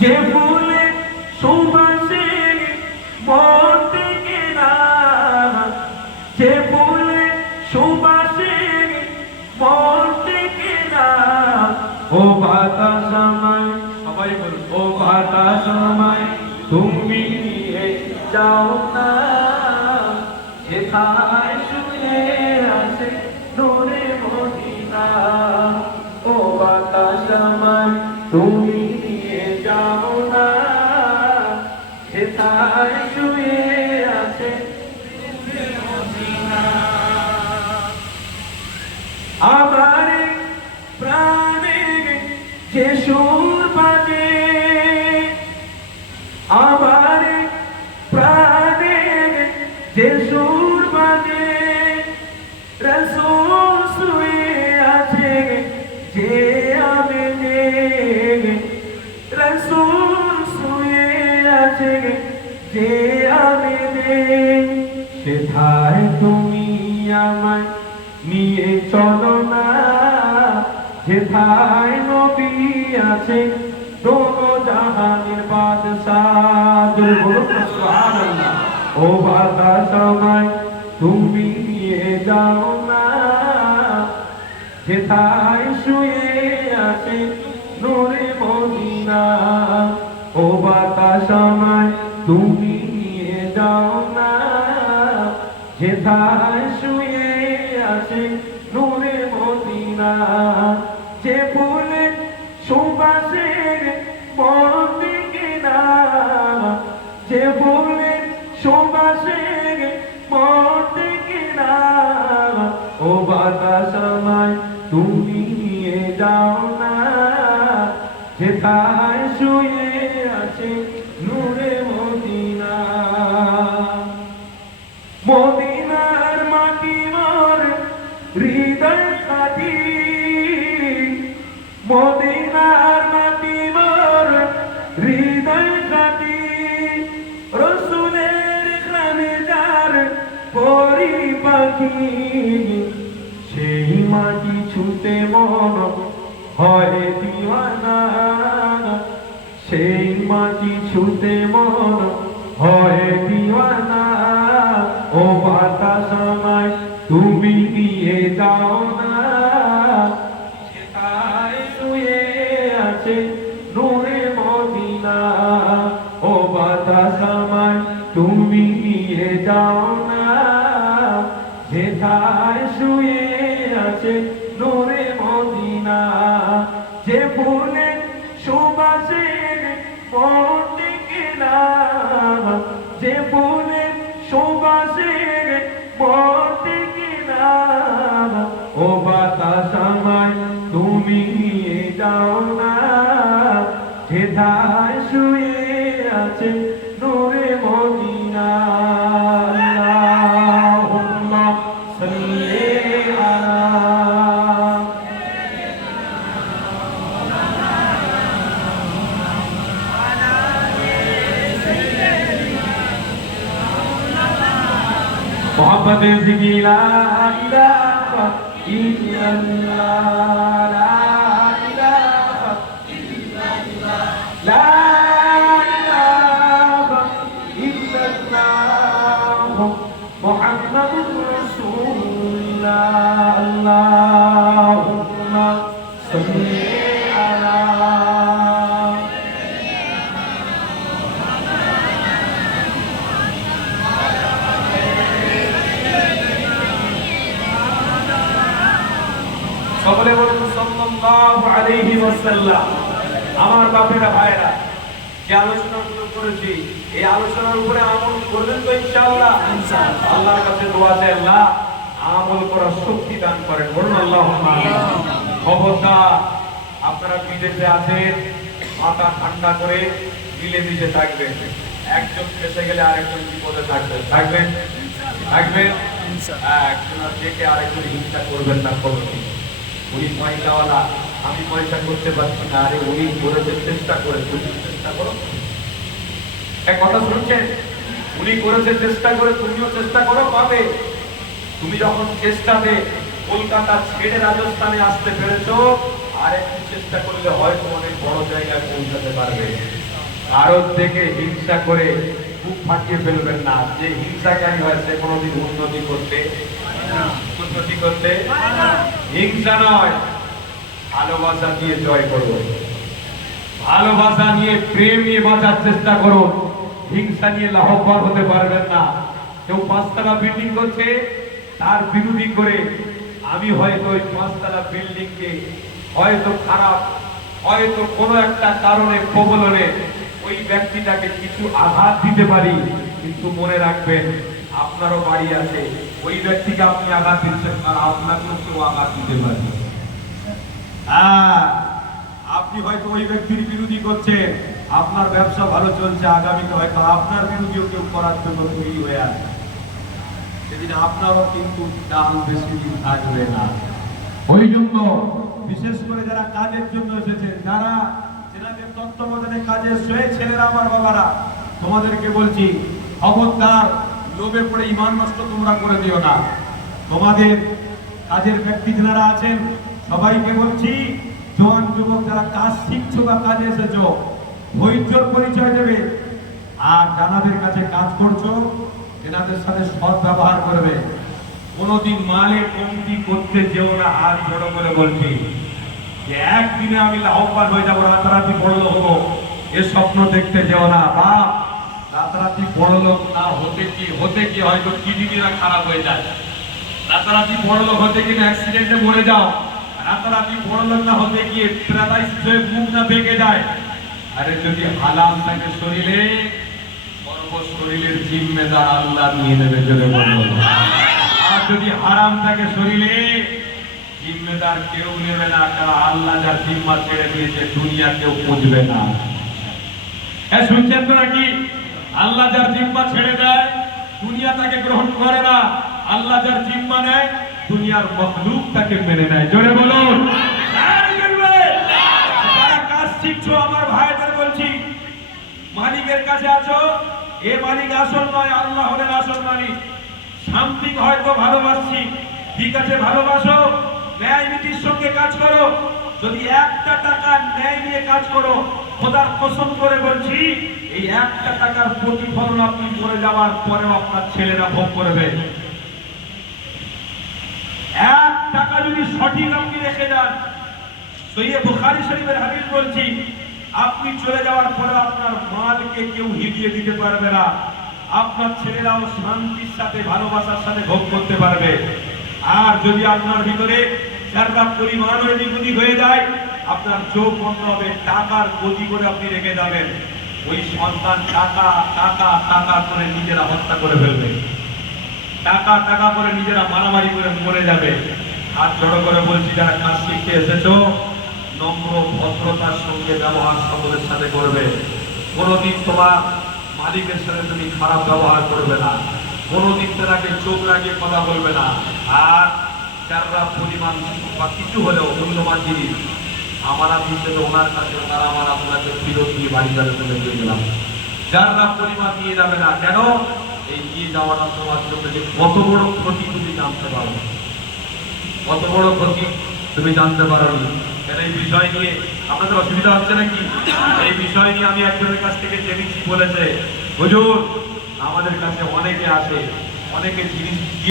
যে ফুলে সুবাসে মন থেকে না, যে ফুলে সুবাসে মন থেকে না, ও বাতাস আমায়, সবাই বলুন, ও বাতাস আমায় তুমি নিয়ে যাও না, যেথায় শুয়ে আছে নূরে মদিনা। ও বাতাস আমায় তুমি নিয়ে যাও না, যেথায় শুয়ে আছে নূরে মদিনা। আমার প্রাণে যে সুর বাজে, আমার প্রাণে যে সুর বাজে, রাসূল শুয়ে আছে যে আমেনে, রাসূল শুয়ে আছে যে আমেনে, সেথায় তুমি আমায় নিয়ে চলো না, যেথায় নবী আছে দোনো জাহানের বাদশাহ। সুবহানাল্লাহ। ও বাতাস আমায় তুমি নিয়ে যাও না, যেথায় শুয়ে আছে নূরে মদিনা। ও বাতাস আমায় তুমি নিয়ে যাও না, যেথায় শুয়ে আছে নূরে মদিনা। যে ফুলে সুবাসে মন থেকে না, যে ফুলে সুবাসে মন থেকে না, ও বাতাস আমায় তুমি নিয়ে যাও না, যেথায় শুয়ে আছে নূরে মদিনা। মদিনার মাটি মোর হৃদয় খাটি, মদিনার মাটি মোর হৃদয় খাটি, রসুলের খানে যার পরিপাটি, সেই মাটি ছুতে মন হয় দিওয়ানা, সেই মাটি ছুতে মন হয় দিওয়ানা। ও বাতাস আমায় তুমি নিয়ে যাও না, যেথায় শুয়ে আছে নূরে মদিনা। ও বাতাস আমায় তুমি নিয়ে যাও না, যেথায় শুয়ে আছে নূরে মদিনা। যে ফুলে সুবাসে মন থেকে না, যে ফুলে সুবাসে মন থেকে না, ও বাতাস আমায় তুমি নিয়ে যাও না, যেথায় শুয়ে আছে নূরে মদিনা। আল্লাহুম্মা সাল্লি আলা মুহাম্মাদে জিকি লা ইলাহা ইল্লাল্লাহ, লা ইলাহা ইল্লাল্লাহ, লা ইলাহা ইল্লাল্লাহ, মুহাম্মাদুর রাসূলুল্লাহ। আল্লাহুম্মা সাল্লি আলা সকলে বলুন সাল্লাল্লাহু আলাইহি ওয়াসাল্লাম। আমার বাপেরা ভাইরা, যে আলোচনাগুলো করেছি এই আলোচনার উপরে আমল করবেন তো ইনশাআল্লাহ? ইনশাআল্লাহ। আল্লাহর কাছে দোয়া চাই আল্লাহ আমল করার শক্তি দান করেন, বলুন আল্লাহুম্মা আমিন। খবরদার আপনারা বিদেশে আছেন, মাথা ঠান্ডা করে মিলেমিশে থাকবেন। একজন ফেসে গেলে আরেকজন বিপদে থাকবেন, থাকবেন থাকবেন ইনশাআল্লাহ। একজন দেখে আরেকজন হিংসা করবেন না। কখনো উনি পয়সাওয়ালা, আমি পয়সা করতে পারছি না, আরে উনি করেছে চেষ্টা করে, তুমি চেষ্টা করো। এক কথা শুনছেন, উনি করেছে চেষ্টা করে, তুমিও চেষ্টা করো, পাবে। তুমি যখন চেষ্টাতে কলকাতা ছেড়ে রাজস্থানে আসতে পেরেছো, আর একটু চেষ্টা করলে হয়তো অনেক বড় জায়গায় পৌঁছাতে পারবে। কারোর থেকে হিংসা করে বুক ফাটিয়ে ফেলবেন না। যে হিংসাকারী হয় সে কোনোদিন উন্নতি করতে হিংসা নয়, ভালোবাসা দিয়ে জয় করো। ভালোবাসা নিয়ে, প্রেম নিয়ে বাঁচার চেষ্টা করো। হিংসা নিয়ে লাভবান হতে পারবেন না। কেউ 5 তলা বিল্ডিং করছে, তার বিরোধী করে আমি হয়তো ওই 5 তলা বিল্ডিং কে হয়তো খারাপ, হয়তো কোনো একটা কারণে প্রবলনে ওই ব্যক্তিটাকে কিছু আঘাত দিতে পারি, কিন্তু মনে রাখবেন আপনারও বাড়ি আছে, ওই ব্যক্তিকে আপনি আঘাত দিচ্ছেন আর আপনাকেও কেউ আঘাত দিতে পারে। আপনি হয়তো ওই ব্যক্তির বিরোধী করছেন, আপনার ব্যবসা ভালো চলছে, আগামীতে হয়তো আপনার বিরোধীও কেউ করার জন্য তৈরি হয়ে আছে, সেদিন আপনারও কিন্তু ডাল বেশি দিন থাকবে না। ওই জন্য বিশেষ করে যারা কাজের জন্য এসেছেন, যারা যেনাদের তত্ত্বাবধানে কাজে এসেছে, ছেলেরা আমার বাবারা, তোমাদেরকে বলছি খবরদার লোভে পড়ে ঈমান নষ্ট তোমরা করে দিও না। তোমাদের কাজের ব্যক্তি যারা আছেন সবাইকে বলছি, জওয়ান যুবক যারা কাজ শিখছো বা কাজে এসেছো, ধৈর্যের পরিচয় দেবে। আর যাদের কাছে কাজ করছো এনাদের সাথে সৎ ব্যবহার করবে। কোনোদিন মালে কমতি করতে যেও না। হাত বড় করে বলছি যে একদিনে আমি লাভবান হয়ে যাবো, রাতারাতি বড় লোক হবো, এ স্বপ্ন দেখতে যেও না। বা রাতারাতি বড় লোক না হতে কি হয়তো কিডনিরা খারাপ হয়ে যায়। রাতারাতি বড় লোক হতে গিয়ে অ্যাক্সিডেন্টে মরে যাও। রাতারাতি বড় লোক না হতে গিয়ে প্যারালাইসিস হয়ে মুখ না ভেঙে যায়। আরে যদি হালাল থাকে শরীরে, শরীরের জিম্মেদার আল্লাহ নিয়ে নেবে, জোরে বলো। আর যদি হারাম থাকে শরীরে, জিম্মেদার কেউ নেবে না, কারণ আল্লাহ যার জিম্মা ছেড়ে দিয়েছে দুনিয়া কেউ বুঝবে না। হ্যাঁ, শুনছেন তো নাকি? আল্লাহ যার জিম্মা ছেড়ে দেয় দুনিয়া তাকে গ্রহণ করে না, আল্লাহ যার জিম্মা নেয় দুনিয়ার মখলুক তাকে মেনে নেয়। জোরে বলুন। যারা কাজ শিখছো আমার ভাইদের বলছি, মালিকের কাছে আছো, এ মালিক আসল নয়, আল্লাহ হলেন আসল মালিক। সামথিং হয়তো ভালোবাসছি, ঠিক আছে, ভালোবাসো, ন্যায় নীতির সঙ্গে কাজ করো। যদি একটা টাকা ন্যায় নিয়ে কাজ করো, খোদার কসম করে বলছি এই একটা টাকার প্রতিফলন আপনি করে যাওয়ার পরেও আপনার ছেলেরা ভোগ করবে। 1 টাকা যদি সঠিক আপনি রেখে যান, সহিহ বুখারী শরীফের হাদিস বলছি, আপনি চলে যাওয়ার পরে আপনার মালকে কেউ হিলিয়ে দিতে পারবে না। আপনার ছেলেরাও শান্তির সাথে ভালোবাসার সাথে ভোগ করতে পারবে। আর যদি আপনার ভিতরে যারা পরিমাণ নিগুণী হয়ে যায়, আপনার চোখ বন্ধ হবে, টাকার গতি করে আপনি রেখে যাবেন। ওই সন্তান টাকা টাকা টাকা করে নিজেরা হত্যা করে ফেলবে, টাকা টাকা করে নিজেরা মারামারি করে মরে যাবে। আর জড়ো করে বলছি, যারা কাজ শিখতে এসেছো, নম্র ভদ্রতার সঙ্গে ব্যবহার সকলের সাথে করবে। কোনোদিন তোমার মালিকের সাথে তুমি খারাপ ব্যবহার করবে না, কোনোদিন তাকে চোখ লাগিয়ে কথা বলবে না। আর যারা পরিমাণ বা কিছু হলেও মূল্যবান জিনিস আমারা হিসেবে ওনার কাছে, ওনারা আমার আপনাকে ফিরত দিয়ে বাড়ি যাবে ফেলে দিয়ে গেলাম, যারা পরিমাণ নিয়ে যাবে না। কেন? এই নিয়ে যাওয়াটা তোমার জন্য যে কত বড় ক্ষতি তুমি জানতে পারো, কত বড় ক্ষতি তুমি জানতে পারো। এই বিষয় নিয়ে আপনাদের অসুবিধা হচ্ছে নাকি? এই বিষয় নিয়ে আমি একজনের কাছ থেকে জেনেছি, বলেছে হুজুর আমাদের কাছে অনেকে আসে, অনেকে জিনিস